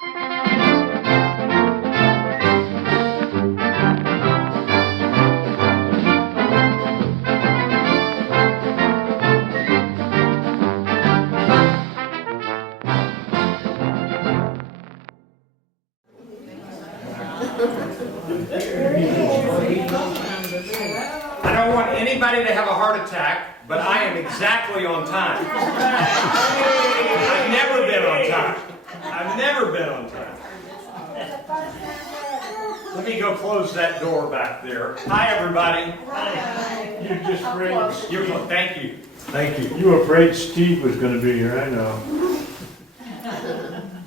I don't want anybody to have a heart attack, but I am exactly on time. I've never been on time. I've never been on time. Let me go close that door back there. Hi, everybody. You're just afraid. Thank you. Thank you. You were afraid Steve was going to be here, I know.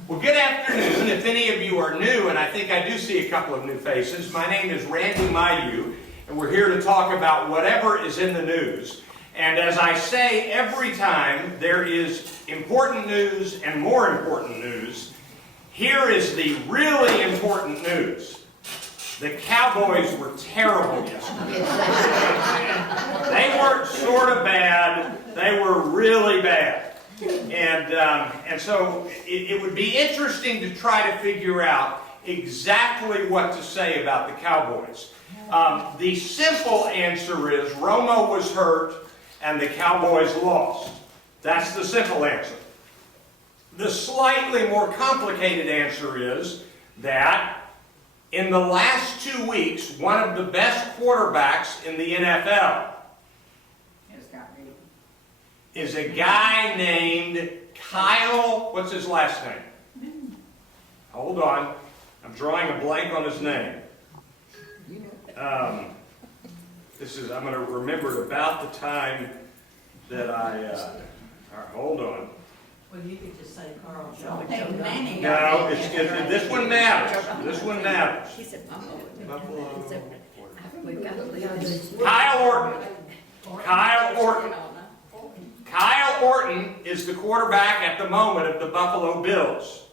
Well, good afternoon. If any of you are new, and I think I do see a couple of new faces, my name is Randy Mayeux, and we're here to talk about whatever is in the news. And as I say every time there is important news and more important news, here is the really important news. The Cowboys were terrible yesterday. They weren't sort of bad, they were really bad. And so it would be interesting to try to figure out exactly what to say about the Cowboys. The simple answer is Romo was hurt and the Cowboys lost. That's the simple answer. The slightly more complicated answer is that in the last 2 weeks, one of the best quarterbacks in the NFL is a guy named Kyle, what's his last name? Hold on, I'm drawing a blank on his name. I'm going to remember it about the time that all right, hold on. Well, you could just say Carl Jones. No, this one matters. This one matters. He said, Buffalo. we've got to leave this. Kyle Orton. Kyle Orton. Kyle Orton is the quarterback at the moment of the Buffalo Bills.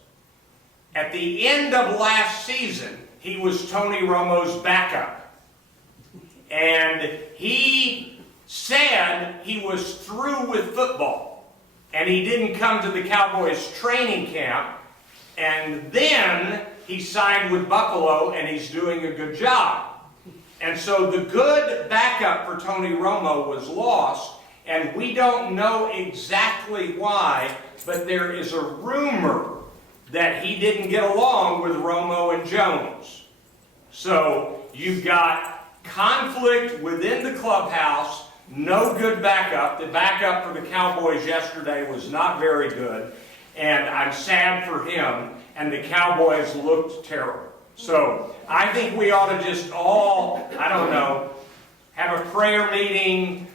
At the end of last season, he was Tony Romo's backup. And he said he was through with football. And he didn't come to the Cowboys training camp. And then he signed with Buffalo, and he's doing a good job. And so the good backup for Tony Romo was lost. And we don't know exactly why, but there is a rumor that he didn't get along with Romo and Jones. So you've got conflict within the clubhouse, no good backup. The backup for the Cowboys yesterday was not very good, and I'm sad for him, and the Cowboys looked terrible. So I think we ought to just all, I don't know, have a prayer meeting,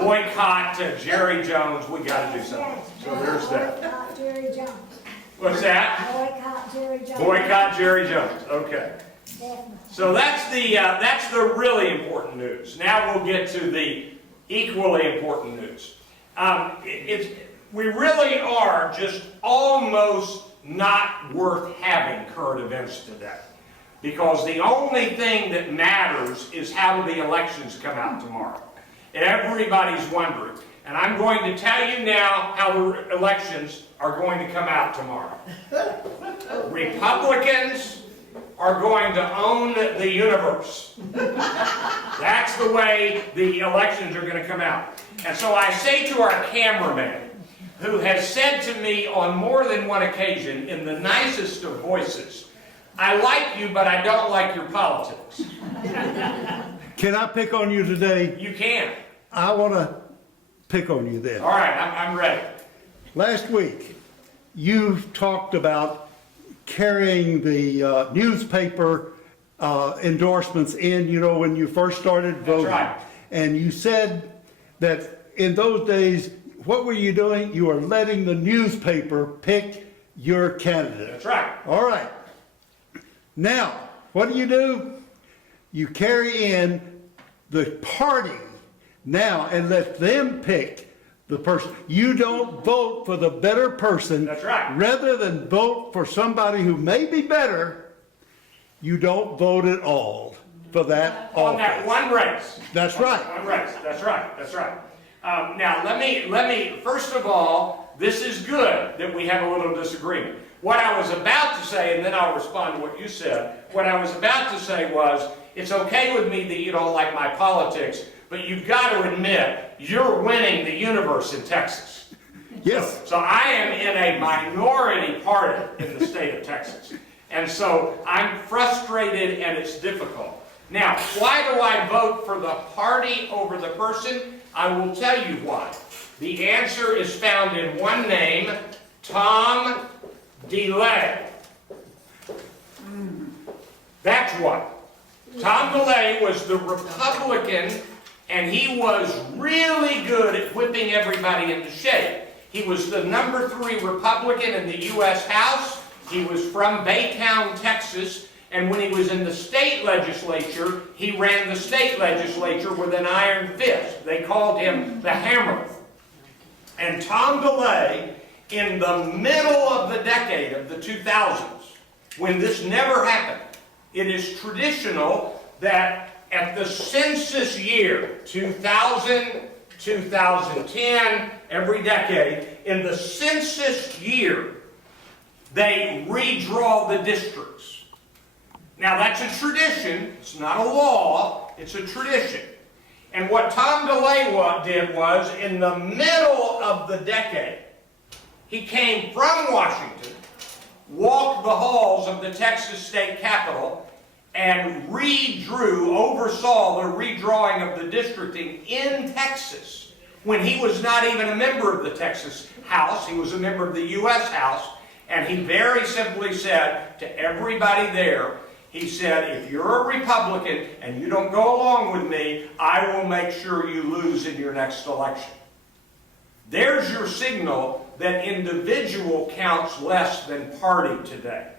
boycott Jerry Jones. We got to do something. So there's that. Boycott Jerry Jones. What's that? Boycott Jerry Jones. Boycott Jerry Jones. Okay. Definitely. So that's the really important news. Now we'll get to the equally important news. We really are just almost not worth having current events today. Because the only thing that matters is how the elections come out tomorrow. Everybody's wondering. And I'm going to tell you now how the elections are going to come out tomorrow. Republicans are going to own the universe. That's the way the elections are going to come out. And so I say to our cameraman, who has said to me on more than one occasion in the nicest of voices, I like you, but I don't like your politics. Can I pick on you today? You can. I want to pick on you then. All right, I'm ready. Last week, you talked about carrying the newspaper endorsements in, when you first started voting. That's right. And you said that in those days, what were you doing? You were letting the newspaper pick your candidate. That's right. All right. Now, what do? You carry in the party now and let them pick the person. You don't vote for the better person. That's right. Rather than vote for somebody who may be better, you don't vote at all for that office. On that one race. That's right. One race. That's right. That's right. Now, let me first of all, this is good that we have a little disagreement. What I was about to say, and then I'll respond to what you said, what I was about to say was, it's okay with me that you don't like my politics, but you've got to admit, you're winning the universe in Texas. Yes. So I am in a minority party in the state of Texas. And so I'm frustrated and it's difficult. Now, why do I vote for the party over the person? I will tell you why. The answer is found in one name, Tom DeLay. That's what. Tom DeLay was the Republican, and he was really good at whipping everybody into shape. He was the number 3 Republican in the U.S. House. He was from Baytown, Texas, and when he was in the state legislature, he ran the state legislature with an iron fist. They called him the Hammer. And Tom DeLay, in the middle of the decade of the 2000s, when this never happened, it is traditional that at the census year, 2000, 2010, every decade, in the census year, they redraw the districts. Now that's a tradition, it's not a law, it's a tradition. And what Tom DeLay did was, in the middle of the decade, he came from Washington, walked the halls of the Texas State Capitol, and oversaw the redrawing of the districting in Texas, when he was not even a member of the Texas House, he was a member of the U.S. House, and he very simply said to everybody there, he said, if you're a Republican and you don't go along with me, I will make sure you lose in your next election. There's your signal that individual counts less than party today.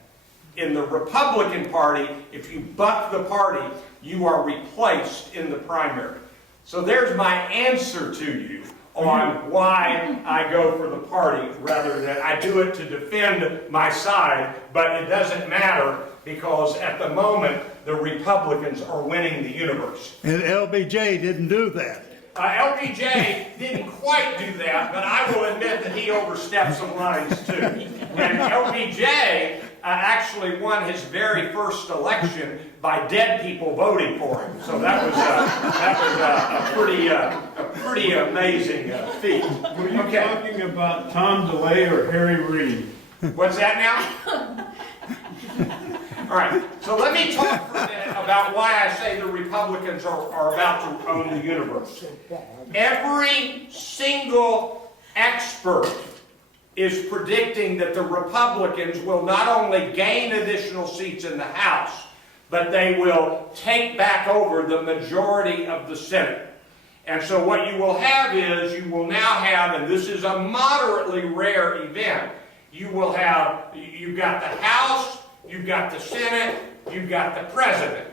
In the Republican Party, if you buck the party, you are replaced in the primary. So there's my answer to you on why I go for the party rather than I do it to defend my side, but it doesn't matter because at the moment the Republicans are winning the universe. And LBJ didn't do that. LBJ didn't quite do that, but I will admit that he overstepped some lines too. And LBJ actually won his very first election by dead people voting for him. So that was a pretty amazing feat. Were you talking about Tom DeLay or Harry Reid? What's that now? All right, so let me talk for a minute about why I say the Republicans are about to own the universe. Every single expert is predicting that the Republicans will not only gain additional seats in the House, but they will take back over the majority of the Senate. And so what you will have is, you will now have, and this is a moderately rare event, you've got the House, you've got the Senate, you've got the President.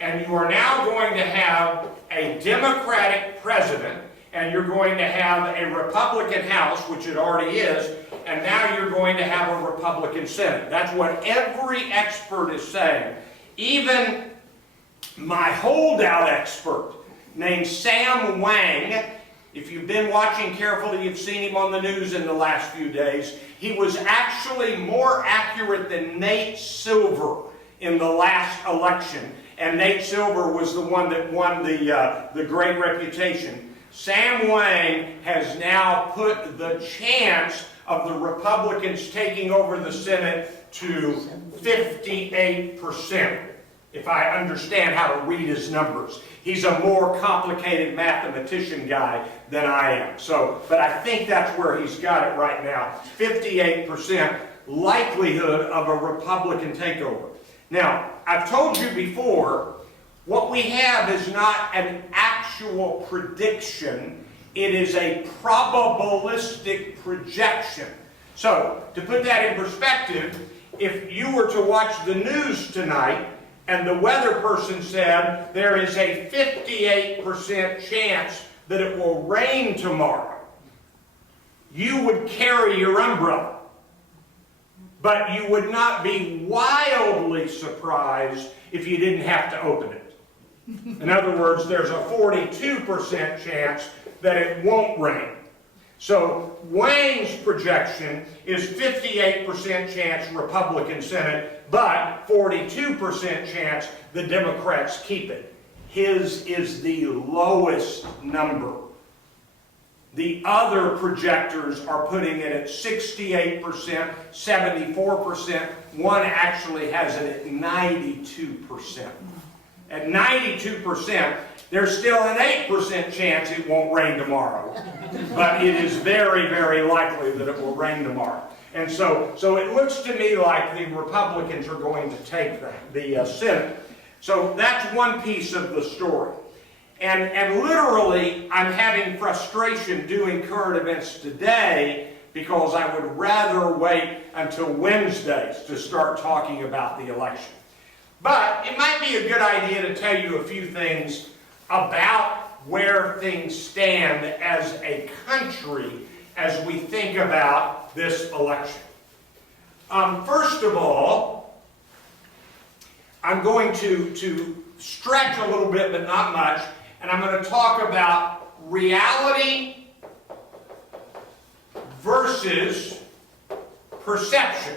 And you are now going to have a Democratic President, and you're going to have a Republican House, which it already is, and now you're going to have a Republican Senate. That's what every expert is saying. Even my holdout expert, named Sam Wang, if you've been watching carefully, you've seen him on the news in the last few days, he was actually more accurate than Nate Silver in the last election. And Nate Silver was the one that won the great reputation. Sam Wang has now put the chance of the Republicans taking over the Senate to 58%, if I understand how to read his numbers. He's a more complicated mathematician guy than I am. But I think that's where he's got it right now. 58% likelihood of a Republican takeover. Now, I've told you before, what we have is not an actual prediction. It is a probabilistic projection. So, to put that in perspective, if you were to watch the news tonight, and the weather person said there is a 58% chance that it will rain tomorrow, you would carry your umbrella. But you would not be wildly surprised if you didn't have to open it. In other words, there's a 42% chance that it won't rain. So Wayne's projection is 58% chance Republican Senate, but 42% chance the Democrats keep it. His is the lowest number. The other projectors are putting it at 68%, 74%. One actually has it at 92%. At 92%, there's still an 8% chance it won't rain tomorrow. But it is very, very likely that it will rain tomorrow. And so it looks to me like the Republicans are going to take the Senate. So that's one piece of the story. And literally, I'm having frustration doing current events today because I would rather wait until Wednesdays to start talking about the election. But it might be a good idea to tell you a few things about where things stand as a country as we think about this election. First of all, I'm going to stretch a little bit, but not much, and I'm going to talk about reality versus perception.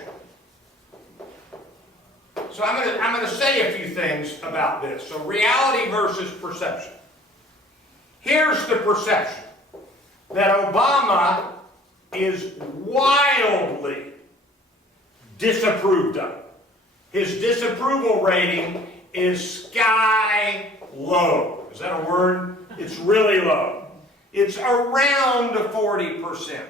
So I'm going to say a few things about this. So reality versus perception. Here's the perception, that Obama is wildly disapproved of. His disapproval rating is sky low. Is that a word? It's really low. It's around 40%.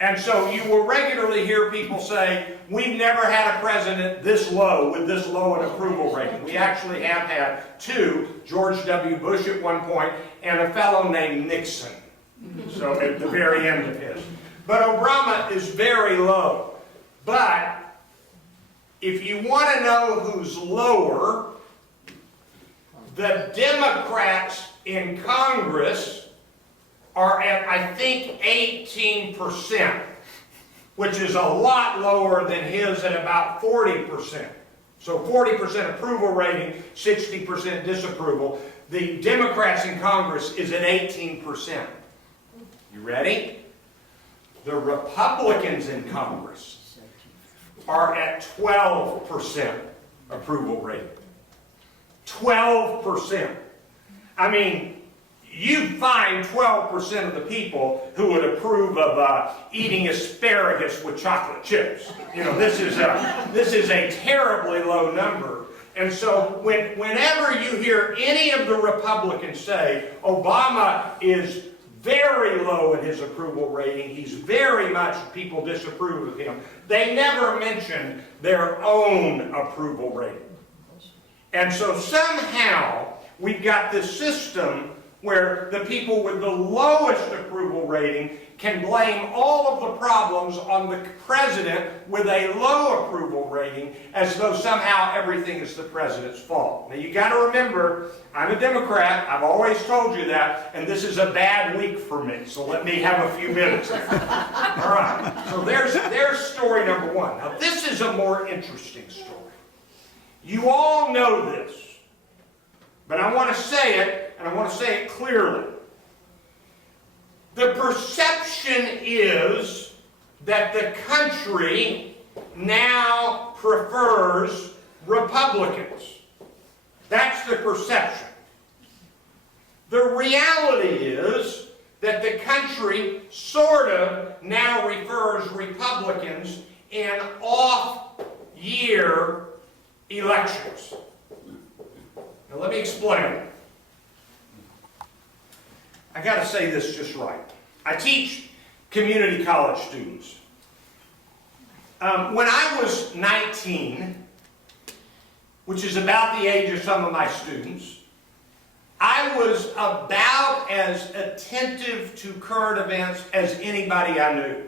And so you will regularly hear people say, we've never had a president this low, with this low an approval rating. We actually have had two, George W. Bush at one point, and a fellow named Nixon. So at the very end of his. But Obama is very low. But if you want to know who's lower, the Democrats in Congress are at, I think, 18%, which is a lot lower than his at about 40%. So 40% approval rating, 60% disapproval. The Democrats in Congress is at 18%. You ready? The Republicans in Congress are at 12% approval rating. 12%. I mean, you find 12% of the people who would approve of eating asparagus with chocolate chips. You know, this is a terribly low number. And so whenever you hear any of the Republicans say Obama is very low in his approval rating, he's very much, people disapprove of him, they never mention their own approval rating. And so somehow we've got this system where the people with the lowest approval rating can blame all of the problems on the president with a low approval rating, as though somehow everything is the president's fault. Now you got to remember, I'm a Democrat, I've always told you that, and this is a bad week for me, so let me have a few minutes here. All right, so there's story number one. Now this is a more interesting story. You all know this, but I want to say it, and I want to say it clearly. The perception is that the country now prefers Republicans. That's the perception. The reality is that the country sort of now prefers Republicans in off-year elections. Now let me explain. I got to say this just right. I teach community college students. When I was 19, which is about the age of some of my students, I was about as attentive to current events as anybody I knew.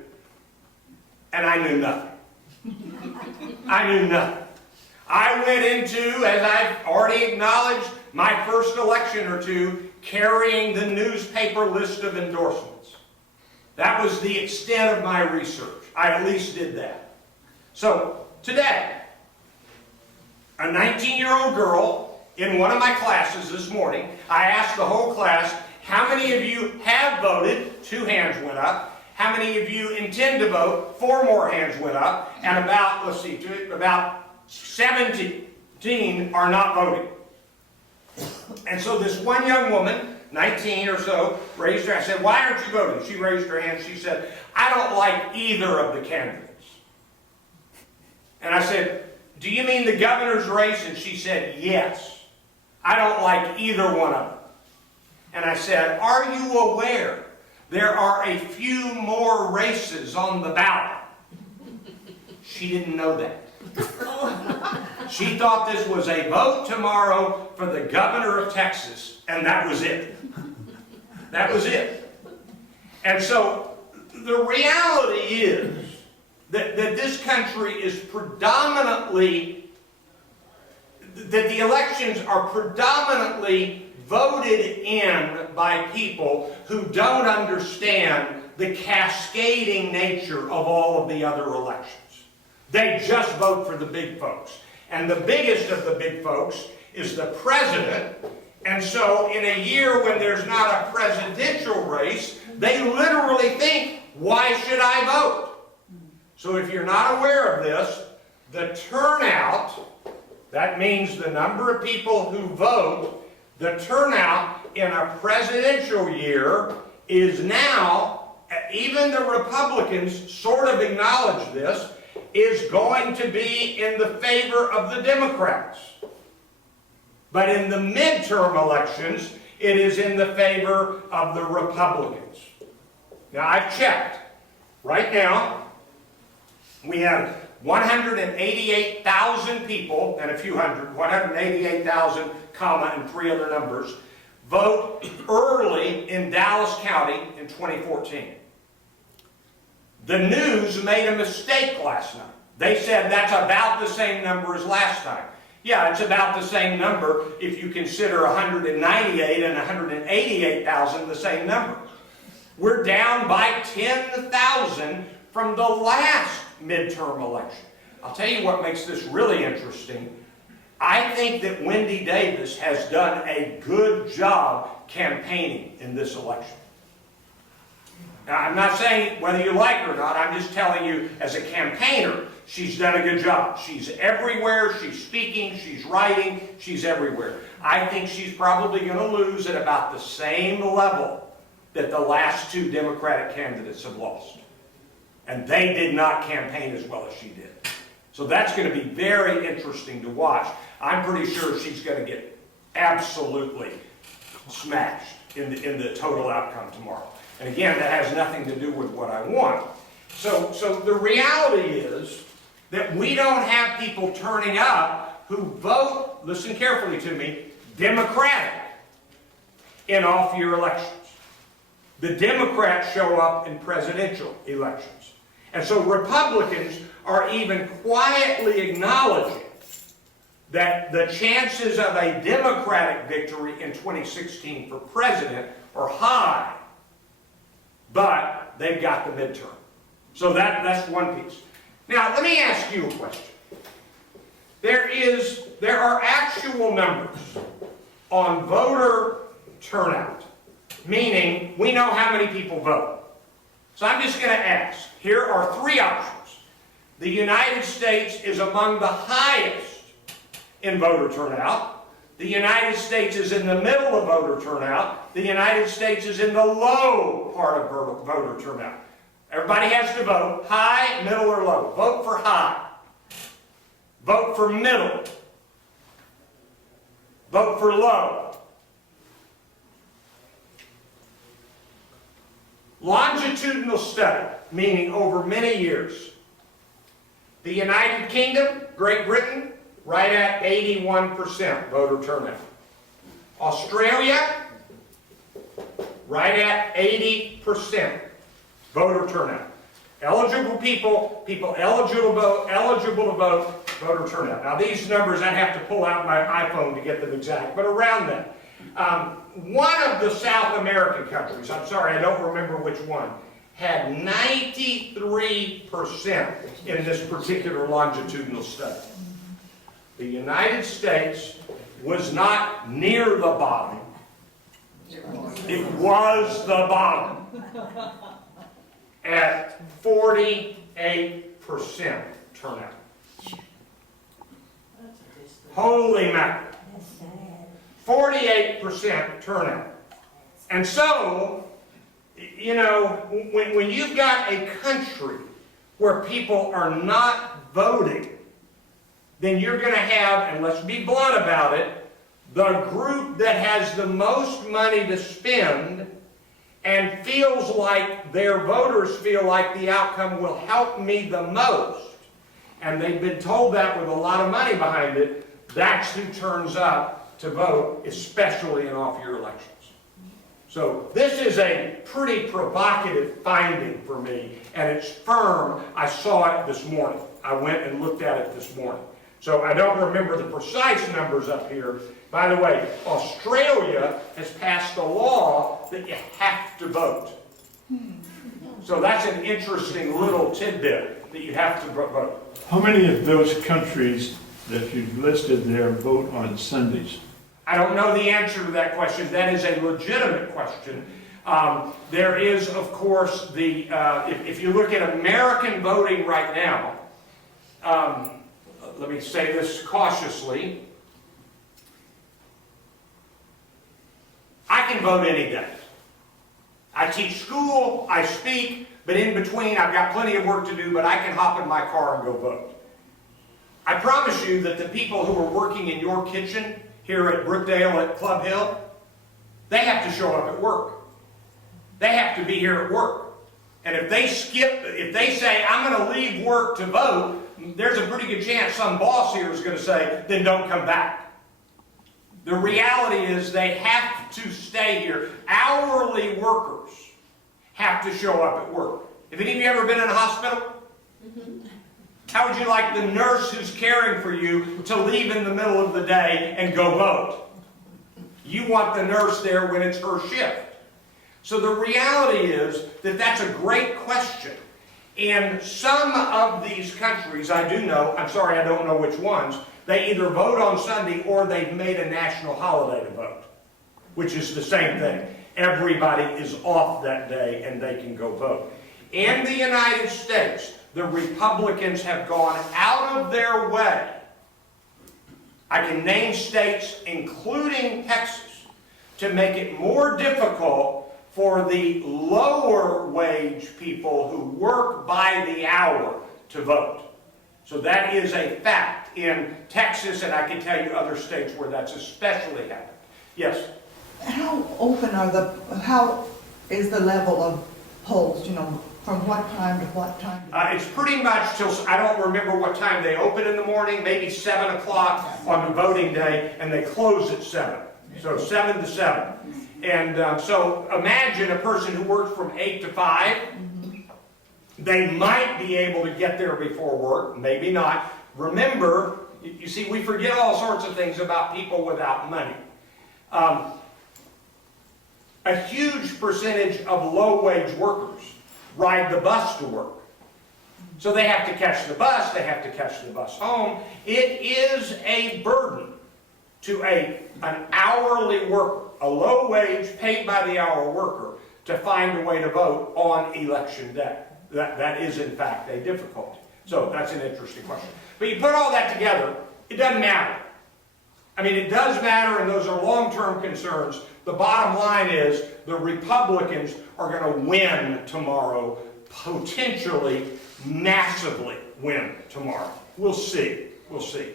And I knew nothing. I knew nothing. I went into, as I've already acknowledged, my first election or two, carrying the newspaper list of endorsements. That was the extent of my research. I at least did that. So, today, a 19-year-old girl in one of my classes this morning, I asked the whole class, How many of you have voted? 2 hands went up. How many of you intend to vote? 4 more hands went up. And about, let's see, about 17 are not voting. And so this one young woman, 19 or so, raised her. I said, why aren't you voting? She raised her hand. She said, I don't like either of the candidates. And I said, do you mean the governor's race? And she said, yes. I don't like either one of them. And I said, are you aware there are a few more races on the ballot? She didn't know that. She thought this was a vote tomorrow for the governor of Texas, and that was it. That was it. And so the reality is that this country is predominantly, that the elections are predominantly voted in by people who don't understand the cascading nature of all of the other elections. They just vote for the big folks. And the biggest of the big folks is the president. And so in a year when there's not a presidential race, they literally think, why should I vote? So if you're not aware of this, the turnout, that means the number of people who vote, the turnout in a presidential year is now, even the Republicans sort of acknowledge this, is going to be in the favor of the Democrats. But in the midterm elections, it is in the favor of the Republicans. Now, I've checked. Right now, we have 188,000 people, and a few hundred, 188,000, comma, and 3 other numbers, vote early in Dallas County in 2014. The news made a mistake last night. They said that's about the same number as last time. Yeah, it's about the same number if you consider 198 and 188,000 the same number. We're down by 10,000 from the last midterm election. I'll tell you what makes this really interesting. I think that Wendy Davis has done a good job campaigning in this election. Now, I'm not saying whether you like her or not, I'm just telling you as a campaigner, she's done a good job. She's everywhere, she's speaking, she's writing, she's everywhere. I think she's probably going to lose at about the same level that the last 2 Democratic candidates have lost. And they did not campaign as well as she did. So that's going to be very interesting to watch. I'm pretty sure she's going to get absolutely smashed in the total outcome tomorrow. And again, that has nothing to do with what I want. So the reality is that we don't have people turning up who vote, listen carefully to me, Democratic in off-year elections. The Democrats show up in presidential elections. And so Republicans are even quietly acknowledging that the chances of a Democratic victory in 2016 for president are high, but they've got the midterm. So that's one piece. Now, let me ask you a question. There are actual numbers on voter turnout, meaning we know how many people vote. So I'm just going to ask. Here are 3 options. The United States is among the highest in voter turnout. The United States is in the middle of voter turnout. The United States is in the low part of voter turnout. Everybody has to vote, high, middle, or low. Vote for high. Vote for middle. Vote for low. Longitudinal study, meaning over many years. The United Kingdom, Great Britain, right at 81% voter turnout. Australia, right at 80% voter turnout. Eligible people eligible to vote, voter turnout. Now these numbers, I'd have to pull out my iPhone to get them exact, but around that. One of the South American countries, I'm sorry, I don't remember which one, had 93% in this particular longitudinal study. The United States was not near the bottom, It was the bottom at 48% turnout. Holy mackerel. That's sad. 48% turnout. And so, you know, when you've got a country where people are not voting, then you're going to have, and let's be blunt about it, the group that has the most money to spend and feels like their voters feel like the outcome will help me the most, and they've been told that with a lot of money behind it, that's who turns up to vote, especially in off-year elections. So this is a pretty provocative finding for me, and it's firm. I saw it this morning. I went and looked at it this morning. So I don't remember the precise numbers up here. By the way, Australia has passed a law that you have to vote. So that's an interesting little tidbit, that you have to vote. How many of those countries that you've listed there vote on Sundays? I don't know the answer to that question. That is a legitimate question. There is, of course, the if you look at American voting right now, let me say this cautiously, I can vote any day. I teach school, I speak, but in between I've got plenty of work to do, but I can hop in my car and go vote. I promise you that the people who are working in your kitchen here at Brookdale at Club Hill, they have to show up at work. They have to be here at work. And if they say, I'm going to leave work to vote, there's a pretty good chance some boss here is going to say, then don't come back. The reality is they have to stay here. Hourly workers have to show up at work. Have any of you ever been in a hospital? How would you like the nurse who's caring for you to leave in the middle of the day and go vote? You want the nurse there when it's her shift. So the reality is that that's a great question. In some of these countries, I do know, I'm sorry, I don't know which ones, they either vote on Sunday or they've made a national holiday to vote, which is the same thing. Everybody is off that day and they can go vote. In the United States, the Republicans have gone out of their way. I can name states, including Texas, to make it more difficult for the lower wage people who work by the hour to vote. So that is a fact in Texas, and I can tell you other states where that's especially happened. Yes? How open are how is the level of polls, you know, from what time to what time? It's pretty much till, I don't remember what time they open in the morning, maybe 7 o'clock on the voting day, and they close at 7. So 7 to 7. And so imagine a person who works from 8 to 5. They might be able to get there before work, maybe not. Remember, you see, we forget all sorts of things about people without money. A huge percentage of low-wage workers ride the bus to work. So they have to catch the bus, they have to catch the bus home. It is a burden to an hourly worker, a low-wage, paid-by-the-hour worker, to find a way to vote on election day. That is, in fact, a difficulty. So that's an interesting question. But you put all that together, it doesn't matter. I mean, it does matter, and those are long-term concerns. The bottom line is the Republicans are going to win tomorrow, potentially, massively win tomorrow. We'll see. We'll see.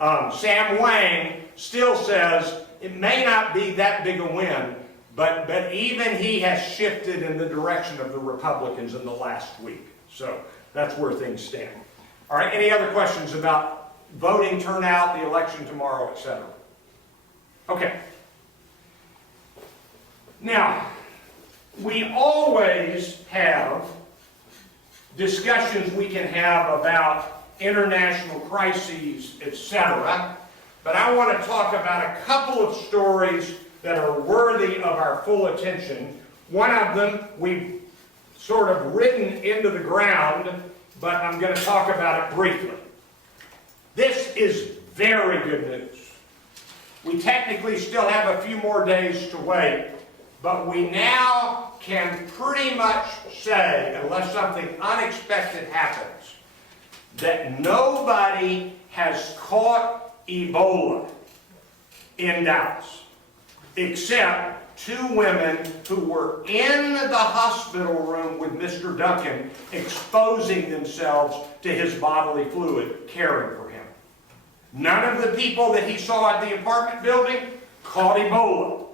Sam Wang still says it may not be that big a win, but even he has shifted in the direction of the Republicans in the last week. So that's where things stand. All right, any other questions about voting turnout, the election tomorrow, etc.? Okay. Now, we always have discussions we can have about international crises, etc. But I want to talk about a couple of stories that are worthy of our full attention. One of them we've sort of written into the ground, but I'm going to talk about it briefly. This is very good news. We technically still have a few more days to wait, But we now can pretty much say, unless something unexpected happens, that nobody has caught Ebola in Dallas, except 2 women who were in the hospital room with Mr. Duncan, exposing themselves to his bodily fluid, caring for him. None of the people that he saw at the apartment building caught Ebola.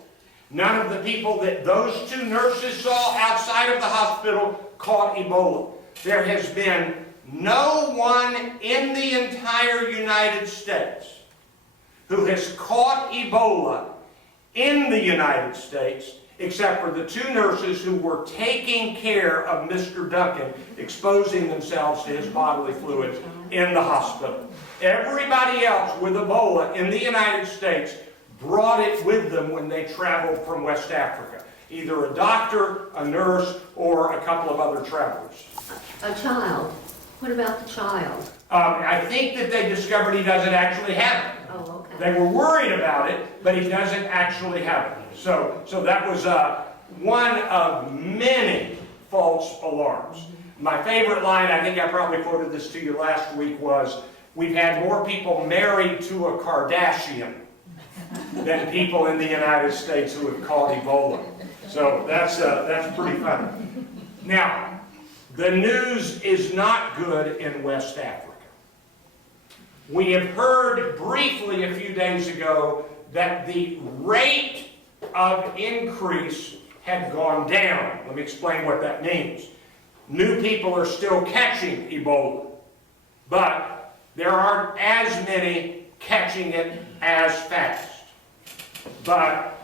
None of the people that those 2 nurses saw outside of the hospital caught Ebola. There has been no one in the entire United States who has caught Ebola in the United States, except for the 2 nurses who were taking care of Mr. Duncan, exposing themselves to his bodily fluids in the hospital. Everybody else with Ebola in the United States brought it with them when they traveled from West Africa. Either a doctor, a nurse, or a couple of other travelers. A child. What about the child? I think that they discovered he doesn't actually have it. Oh, okay. They were worried about it, but he doesn't actually have it. So that was one of many false alarms. My favorite line, I think I probably quoted this to you last week, was, "We've had more people married to a Kardashian than people in the United States who have caught Ebola." So that's pretty funny. Now, the news is not good in West Africa. We have heard briefly a few days ago that the rate of increase had gone down. Let me explain what that means. New people are still catching Ebola, but there aren't as many catching it as fast. But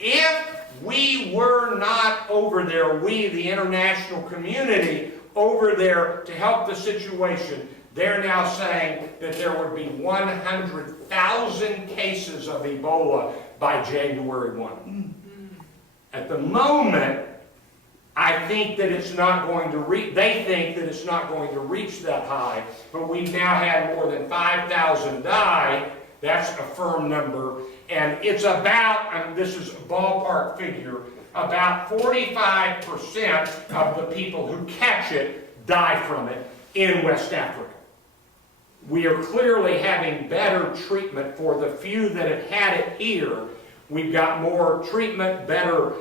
if we were not over there, we, the international community, over there to help the situation, they're now saying that there would be 100,000 cases of Ebola by January 1. At the moment, I think that it's not going to reach, they think that it's not going to reach that high, but we've now had more than 5,000 die. That's a firm number, and it's about, and this is a ballpark figure, about 45% of the people who catch it die from it in West Africa. We are clearly having better treatment for the few that have had it here. We've got more treatment, better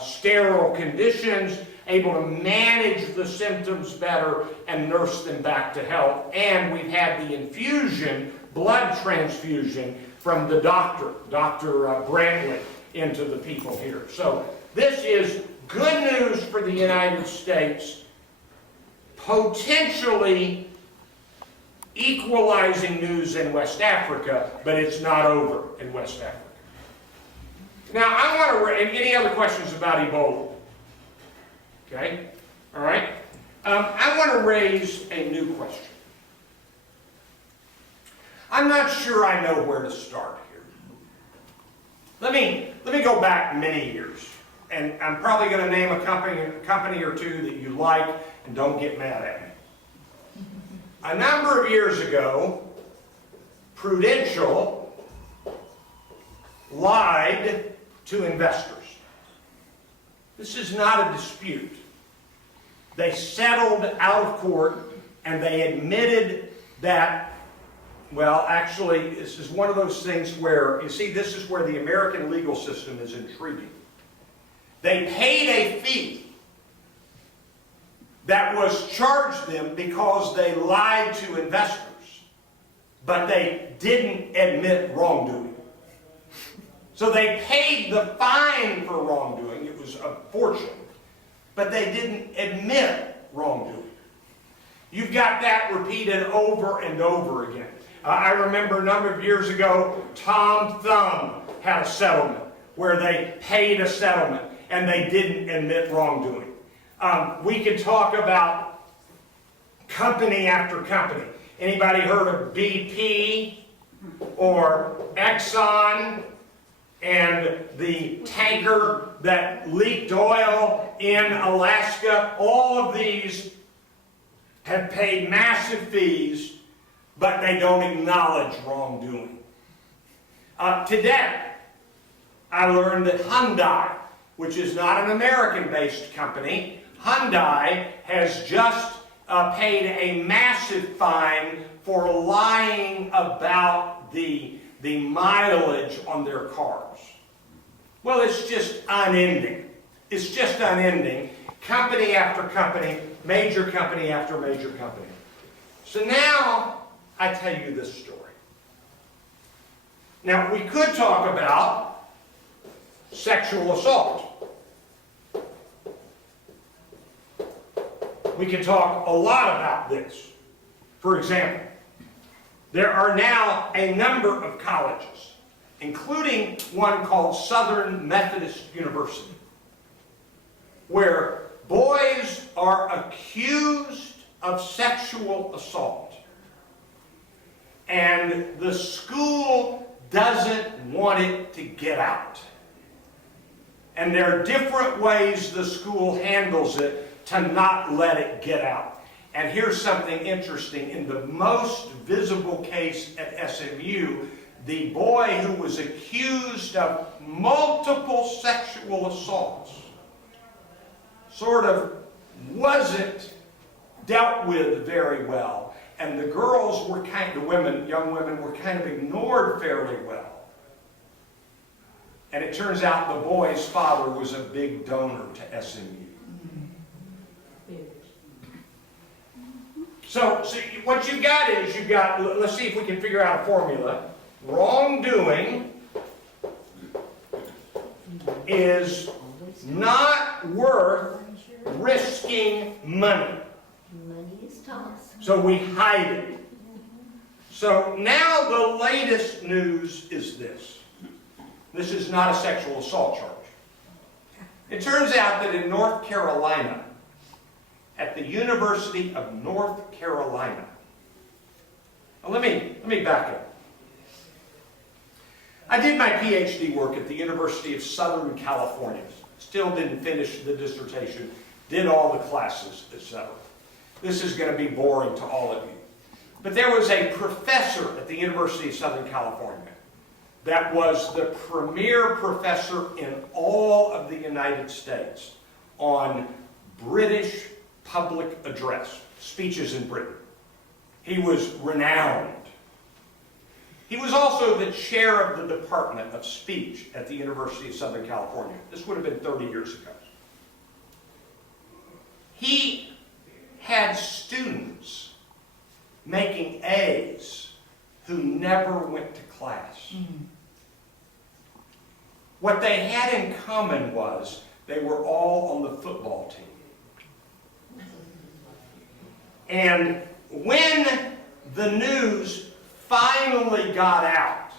sterile conditions, able to manage the symptoms better and nurse them back to health. And we've had the infusion, blood transfusion from the Dr. Brantley, into the people here. So this is good news for the United States, potentially equalizing news in West Africa, but it's not over in West Africa. Now, I want to raise any other questions about Ebola? Okay? All right? I want to raise a new question. I'm not sure I know where to start here. Let me go back many years, and I'm probably going to name a company or 2 that you like, and don't get mad at me. A number of years ago, Prudential lied to investors. This is not a dispute. They settled out of court, and they admitted that, well, actually, this is one of those things where, you see, this is where the American legal system is intriguing. They paid a fee that was charged them because they lied to investors, but they didn't admit wrongdoing. So they paid the fine for wrongdoing. It was a fortune, but they didn't admit wrongdoing. You've got that repeated over and over again. I remember a number of years ago, Tom Thumb had a settlement where they paid a settlement and they didn't admit wrongdoing. We could talk about company after company. Anybody heard of BP or Exxon and the tanker that leaked oil in Alaska? All of these have paid massive fees, but they don't acknowledge wrongdoing. Today, I learned that Hyundai, which is not an American-based company, Hyundai has just paid a massive fine for lying about the mileage on their cars. Well, it's just unending. It's just unending. Company after company, major company after major company. So now I tell you this story. Now, we could talk about sexual assault. We can talk a lot about this. For example, there are now a number of colleges, including one called Southern Methodist University, where boys are accused of sexual assault. And the school doesn't want it to get out. And there are different ways the school handles it to not let it get out. And here's something interesting. In the most visible case at SMU, the boy who was accused of multiple sexual assaults sort of wasn't dealt with very well. And the girls were young women were kind of ignored fairly well. And it turns out the boy's father was a big donor to SMU. So what you've got is, let's see if we can figure out a formula. Wrongdoing is not worth risking money. Money is tossed. So we hide it. So now the latest news is this. This is not a sexual assault charge. It turns out that in North Carolina, at the University of North Carolina. Now let me back up. I did my PhD work at the University of Southern California. Still didn't finish the dissertation, did all the classes, etc. This is going to be boring to all of you. But there was a professor at the University of Southern California that was the premier professor in all of the United States on British public address, speeches in Britain. He was renowned. He was also the chair of the Department of Speech at the University of Southern California. This would have been 30 years ago. He had students making A's who never went to class. What they had in common was they were all on the football team. And when the news finally got out,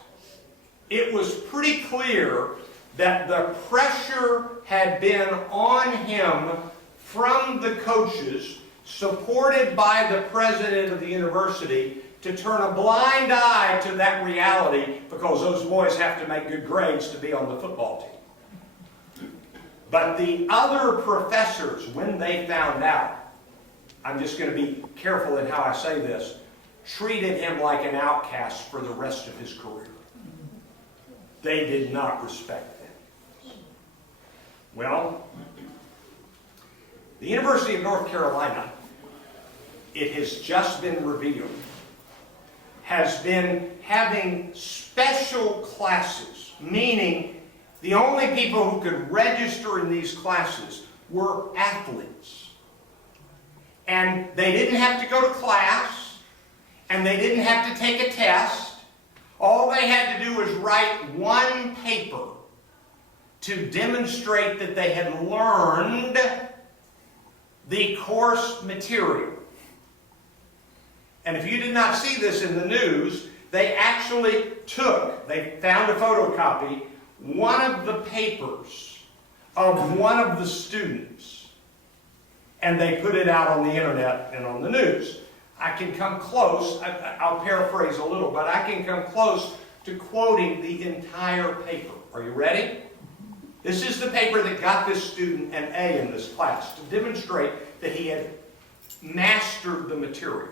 it was pretty clear that the pressure had been on him from the coaches, supported by the president of the university, to turn a blind eye to that reality because those boys have to make good grades to be on the football team. But the other professors, when they found out, I'm just going to be careful in how I say this, treated him like an outcast for the rest of his career. They did not respect him. Well, the University of North Carolina, it has just been revealed, has been having special classes, meaning the only people who could register in these classes were athletes. And they didn't have to go to class, and they didn't have to take a test. All they had to do was write one paper to demonstrate that they had learned the course material. And if you did not see this in the news, they actually they found a photocopy, one of the papers of one of the students, and they put it out on the internet and on the news. I can come close, I'll paraphrase a little, but I can come close to quoting the entire paper. Are you ready? This is the paper that got this student an A in this class to demonstrate that he had mastered the material.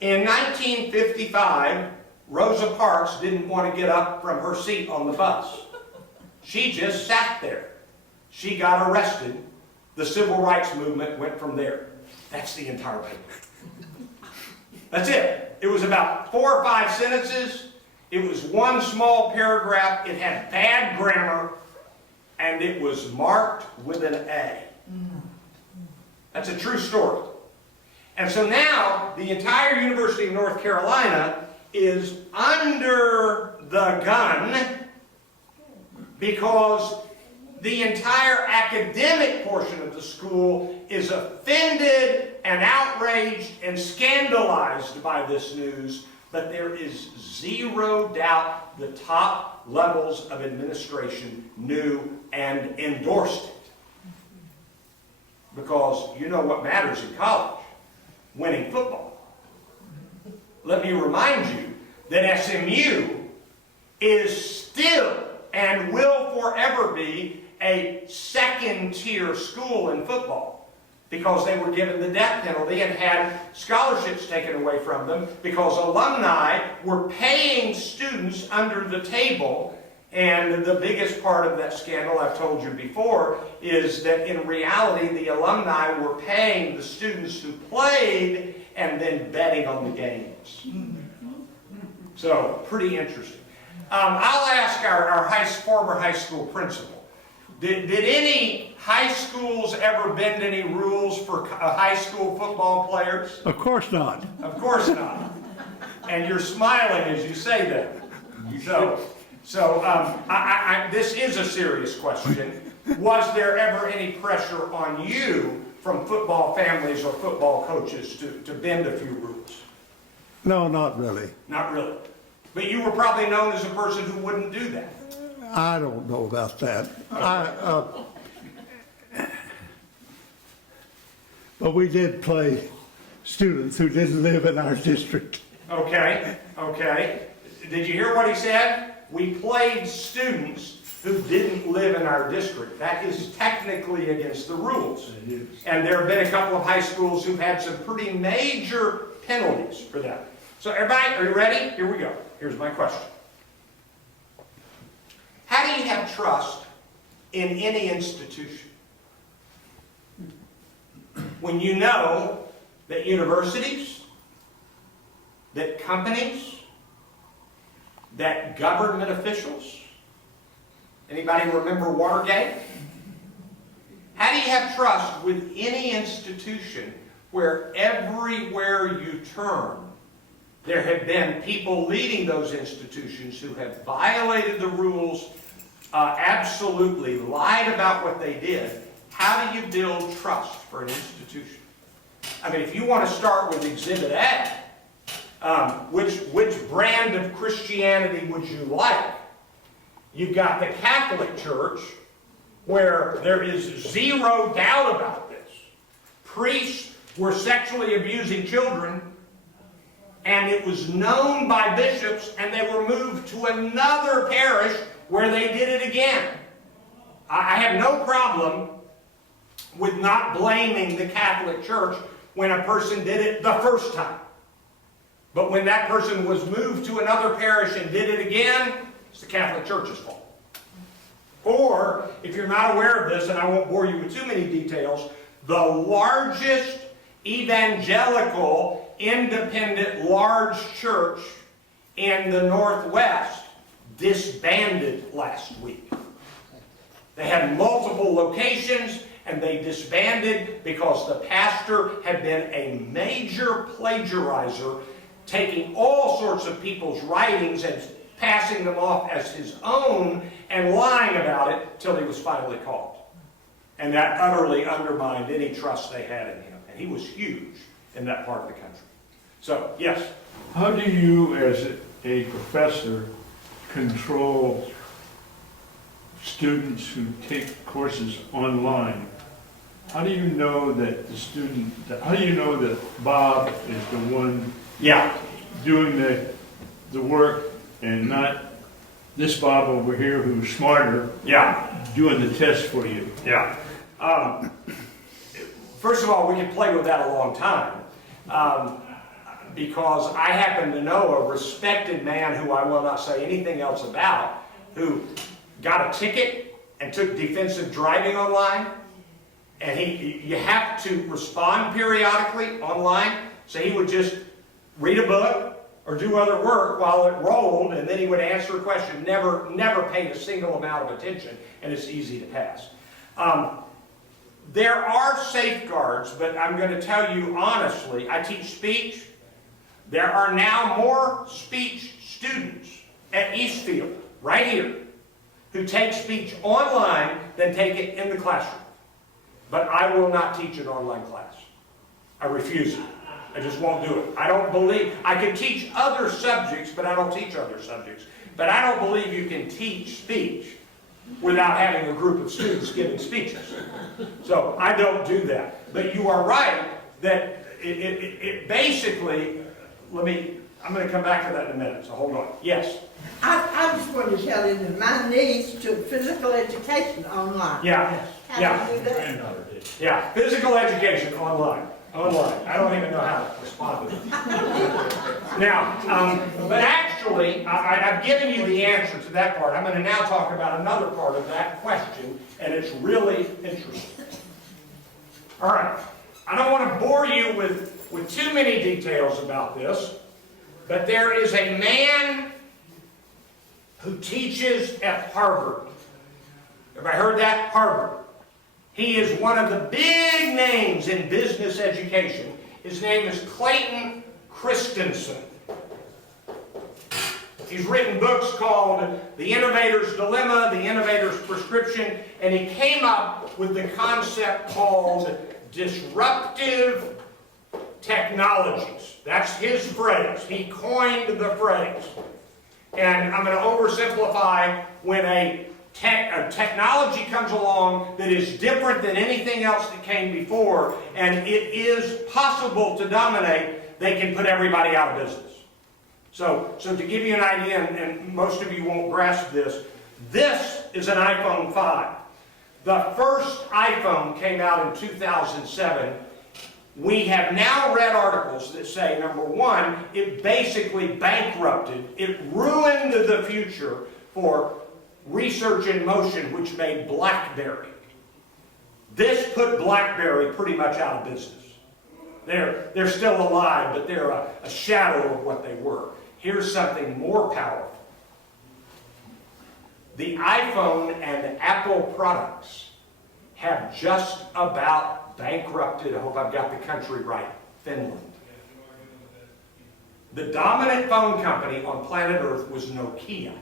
In 1955, Rosa Parks didn't want to get up from her seat on the bus. She just sat there. She got arrested. The civil rights movement went from there. That's the entire paper. That's it. It was about 4 or 5 sentences. It was one small paragraph. It had bad grammar, and it was marked with an A. That's a true story. And so now, the entire University of North Carolina is under the gun because the entire academic portion of the school is offended and outraged and scandalized by this news, but there is zero doubt the top levels of administration knew and endorsed it. Because you know what matters in college: winning football. Let me remind you that SMU is still and will forever be a second-tier school in football because they were given the death penalty and had scholarships taken away from them because alumni were paying students under the table. And the biggest part of that scandal, I've told you before, is that in reality the alumni were paying the students who played and then betting on the games. So, pretty interesting. I'll ask our former high school principal, did any high schools ever bend any rules for high school football players? Of course not. Of course not. And you're smiling as you say that. So this is a serious question. Was there ever any pressure on you from football families or football coaches to bend a few rules? No, not really. Not really. But you were probably known as a person who wouldn't do that. I don't know about that. But we did play students who didn't live in our district. Okay. Did you hear what he said? We played students who didn't live in our district. That is technically against the rules. And there have been a couple of high schools who've had some pretty major penalties for that. So everybody, are you ready? Here we go. Here's my question. How do you have trust in any institution when you know that universities, that companies, that government officials, anybody remember Watergate? How do you have trust with any institution where everywhere you turn, there have been people leading those institutions who have violated the rules, absolutely lied about what they did? How do you build trust for an institution? I mean, if you want to start with Exhibit A, which brand of Christianity would you like? You've got the Catholic Church, where there is zero doubt about this. Priests were sexually abusing children, and it was known by bishops, and they were moved to another parish where they did it again. I have no problem with not blaming the Catholic Church when a person did it the first time. But when that person was moved to another parish and did it again, it's the Catholic Church's fault. Or, if you're not aware of this, and I won't bore you with too many details, the largest evangelical, independent, large church in the Northwest disbanded last week. They had multiple locations, and they disbanded because the pastor had been a major plagiarizer, taking all sorts of people's writings and passing them off as his own and lying about it till he was finally caught. And that utterly undermined any trust they had in him. And he was huge in that part of the country. So, yes? How do you, as a professor, control students who take courses online? How do you know that how do you know that Bob is the one doing the work and not this Bob over here who's smarter doing the test for you? First of all, we can play with that a long time. because I happen to know a respected man who I will not say anything else about, who got a ticket and took defensive driving online. And you have to respond periodically online. So he would just read a book or do other work while it rolled, and then he would answer a question, never paid a single amount of attention, and it's easy to pass. There are safeguards, but I'm going to tell you honestly, I teach speech. There are now more speech students at Eastfield, right here, who take speech online than take it in the classroom. But I will not teach an online class. I refuse it. I just won't do it. I don't believe, I can teach other subjects, but I don't teach other subjects. But I don't believe you can teach speech without having a group of students giving speeches. So I don't do that. But you are right that it basically, I'm going to come back to that in a minute, so hold on. Yes? I just wanted to tell you that my niece took physical education online. Yeah. How do you do that? Yeah, physical education online. I don't even know how to respond to that. Now, but actually, I've given you the answer to that part. I'm going to now talk about another part of that question, and it's really interesting. All right, I don't want to bore you with too many details about this, but there is a man who teaches at Harvard. Everybody heard that? Harvard. He is one of the big names in business education. His name is Clayton Christensen. He's written books called The Innovator's Dilemma, The Innovator's Prescription, and he came up with the concept called disruptive technologies. That's his phrase. He coined the phrase. And I'm going to oversimplify. When a technology comes along that is different than anything else that came before, and it is possible to dominate, they can put everybody out of business. So to give you an idea, and most of you won't grasp this, this is an iPhone 5. The first iPhone came out in 2007. We have now read articles that say, number one, it basically bankrupted, it ruined the future for research in motion, which made BlackBerry. This put BlackBerry pretty much out of business. They're still alive, but they're a shadow of what they were. Here's something more powerful. The iPhone and Apple products have just about bankrupted, I hope I've got the country right, Finland. The dominant phone company on planet Earth was Nokia.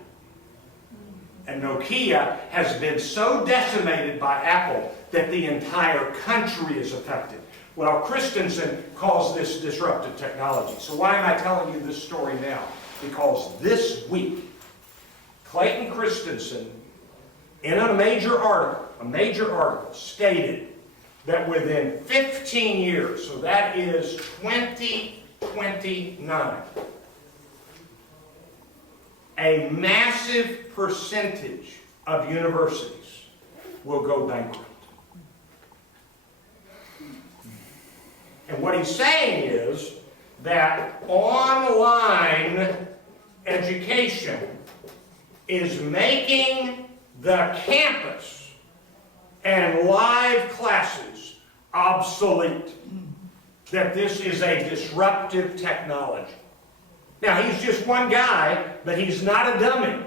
And Nokia has been so decimated by Apple that the entire country is affected. Well, Christensen calls this disruptive technology. So why am I telling you this story now? Because this week, Clayton Christensen, in a major article, stated that within 15 years, so that is 2029, a massive percentage of universities will go bankrupt. And what he's saying is that online education is making the campus and live classes obsolete. That this is a disruptive technology. Now, he's just one guy, but he's not a dummy.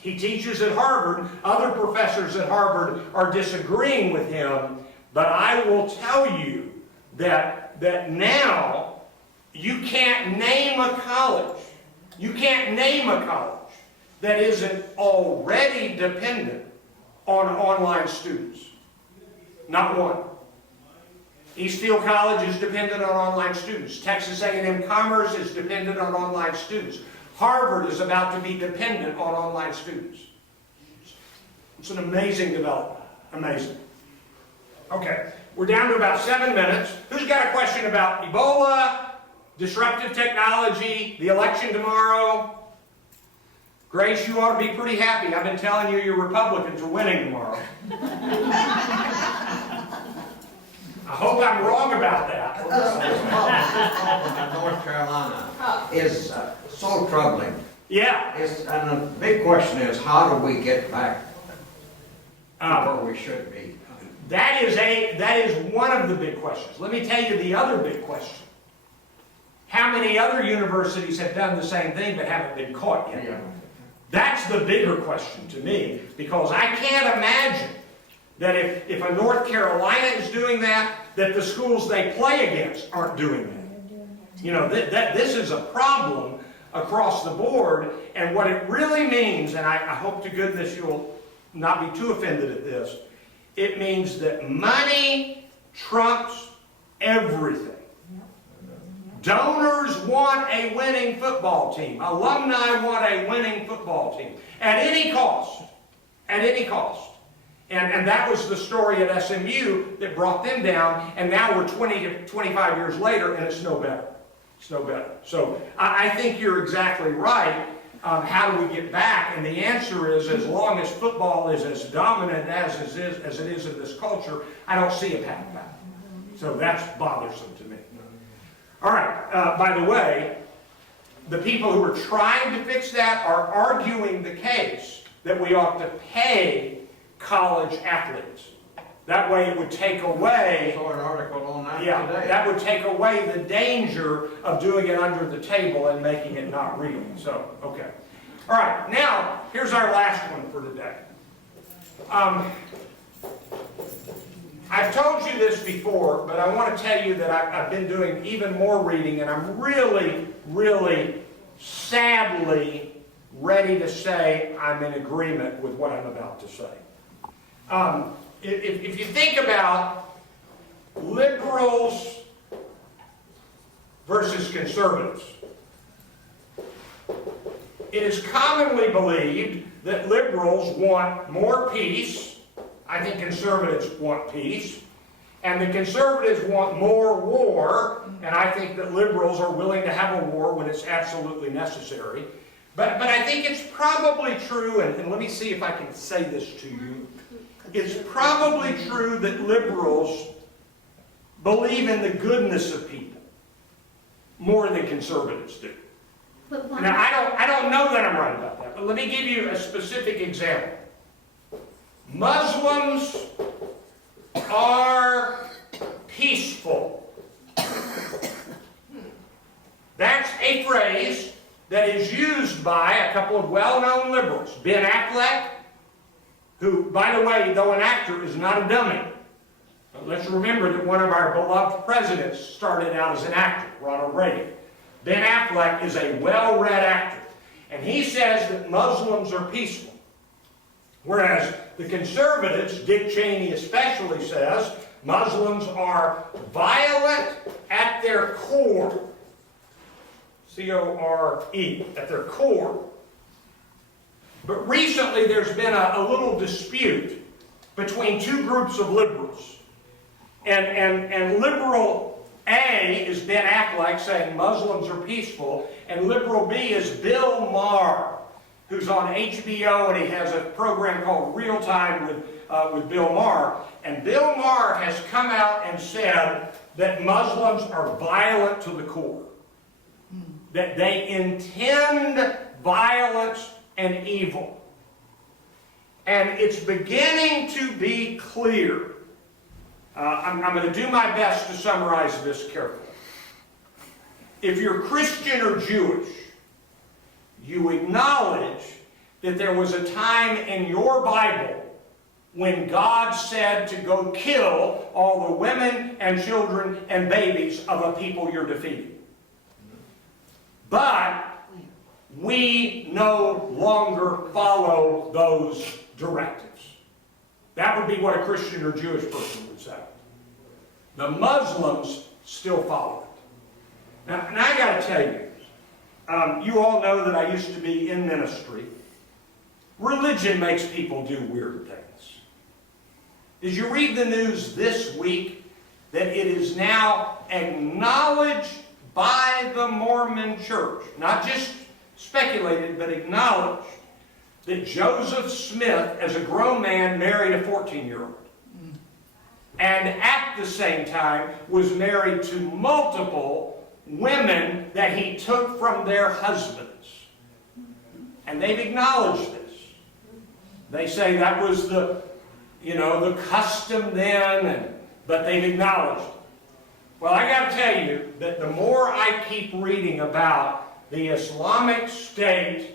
He teaches at Harvard. Other professors at Harvard are disagreeing with him, but I will tell you that now you can't name a college. You can't name a college that isn't already dependent on online students. Not one. Eastfield College is dependent on online students. Texas A&M Commerce is dependent on online students. Harvard is about to be dependent on online students. It's an amazing development. Amazing. Okay, we're down to about 7 minutes. Who's got a question about Ebola, disruptive technology, the election tomorrow? Grace, you ought to be pretty happy. I've been telling you your Republicans are winning tomorrow. hope I'm wrong about that. This problem in North Carolina is so troubling. Yeah. And the big question is, how do we get back to Um, where we should be? That is one of the big questions. Let me tell you the other big question. How many other universities have done the same thing but haven't been caught yet? Yeah. That's the bigger question to me, because I can't imagine that if a North Carolina is doing that, that the schools they play against aren't doing that. You know, this is a problem across the board, and what it really means, and I hope to goodness you'll not be too offended at this, it means that money trumps everything. Donors want a winning football team. Alumni want a winning football team. At any cost. At any cost. And that was the story at SMU that brought them down, and now we're 20 to 25 years later, and it's no better. It's no better. So I think you're exactly right. How do we get back? And the answer is, as long as football is as dominant as it is in this culture, I don't see a path back. So that's bothersome to me. All right, by the way, the people who are trying to fix that are arguing the case that we ought to pay college athletes. That way it would take away... I saw an article on that today. That would take away the danger of doing it under the table and making it not real. So, okay. All right, now, here's our last one for today. I've told you this before, but I want to tell you that I've been doing even more reading, and I'm really, really, sadly ready to say I'm in agreement with what I'm about to say. If you think about liberals versus conservatives, it is commonly believed that liberals want more peace. I think conservatives want peace. And the conservatives want more war. And I think that liberals are willing to have a war when it's absolutely necessary. But I think it's probably true, and let me see if I can say this to you. It's probably true that liberals believe in the goodness of people more than conservatives do. But why? Now, I don't know that I'm right about that, but let me give you a specific example. Muslims are peaceful. That's a phrase that is used by a couple of well-known liberals. Ben Affleck, who, by the way, though an actor, is not a dummy. But let's remember that one of our beloved presidents started out as an actor, Ronald Reagan. Ben Affleck is a well-read actor, and he says that Muslims are peaceful. Whereas the conservatives, Dick Cheney especially, says Muslims are violent at their core. C-O-R-E, at their core. But recently there's been a little dispute between two groups of liberals. And liberal A is Ben Affleck saying Muslims are peaceful, and liberal B is Bill Maher, who's on HBO, and he has a program called Real Time with Bill Maher. And Bill Maher has come out and said that Muslims are violent to the core. That they intend violence and evil. And it's beginning to be clear. I'm going to do my best to summarize this carefully. If you're Christian or Jewish, you acknowledge that there was a time in your Bible when God said to go kill all the women and children and babies of a people you're defeating. But we no longer follow those directives. That would be what a Christian or Jewish person would say. The Muslims still follow it. Now I got to tell you, you all know that I used to be in ministry. Religion makes people do weird things. Did you read the news this week that it is now acknowledged by the Mormon Church, not just speculated, but acknowledged, that Joseph Smith, as a grown man, married a 14-year-old? and at the same time was married to multiple women that he took from their husbands. And they've acknowledged this. They say that was the custom then, but they've acknowledged it. Well, I got to tell you that the more I keep reading about the Islamic State,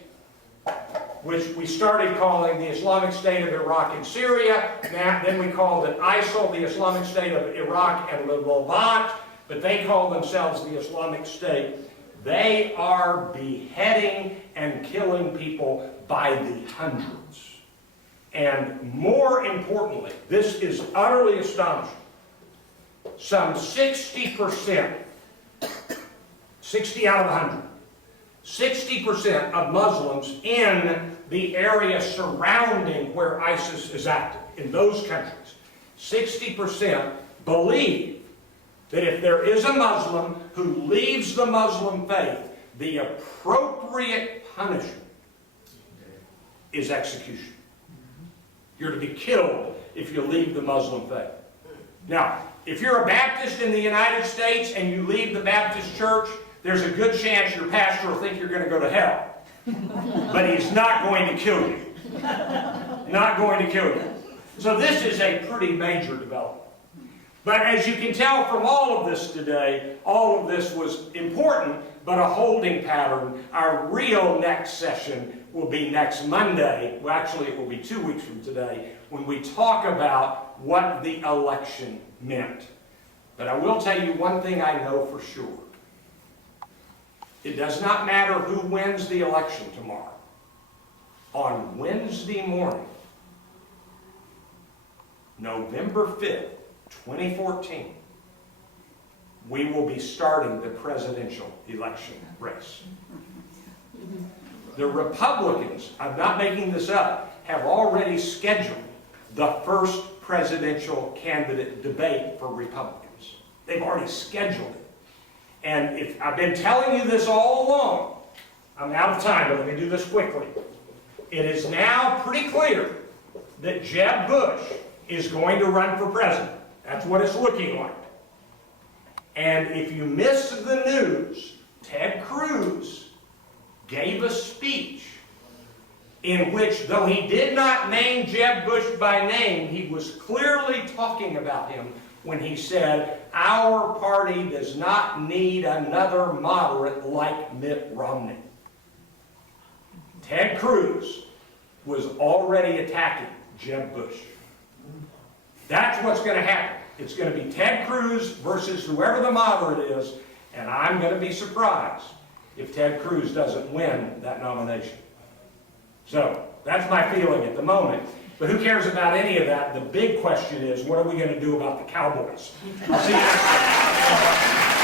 which we started calling the Islamic State of Iraq and Syria, then we called it ISIL, the Islamic State of Iraq and the Levant, but they call themselves the Islamic State. They are beheading and killing people by the hundreds. And more importantly, this is utterly astonishing, some 60%, 60 out of 100, 60% of Muslims in the area surrounding where ISIS is active, in those countries, 60% believe that if there is a Muslim who leaves the Muslim faith, the appropriate punishment is execution. You're to be killed if you leave the Muslim faith. Now, if you're a Baptist in the United States and you leave the Baptist church, there's a good chance your pastor will think you're going to go to hell. But he's not going to kill you. Not going to kill you. So this is a pretty major development. But as you can tell from all of this today, all of this was important, but a holding pattern. Our real next session will be next Monday. Well, actually, it will be 2 weeks from today, when we talk about what the election meant. But I will tell you one thing I know for sure. It does not matter who wins the election tomorrow. On Wednesday morning, November 5th, 2014, we will be starting the presidential election race. The Republicans, I'm not making this up, have already scheduled the first presidential candidate debate for Republicans. They've already scheduled it. And if I've been telling you this all along, I'm out of time, but let me do this quickly. It is now pretty clear that Jeb Bush is going to run for president. That's what it's looking like. And if you miss the news, Ted Cruz gave a speech in which, though he did not name Jeb Bush by name, he was clearly talking about him when he said, our party does not need another moderate like Mitt Romney. Ted Cruz was already attacking Jeb Bush. That's what's going to happen. It's going to be Ted Cruz versus whoever the moderate is, and I'm going to be surprised if Ted Cruz doesn't win that nomination. So, that's my feeling at the moment. But who cares about any of that? The big question is, what are we going to do about the Cowboys? I'll see you next time.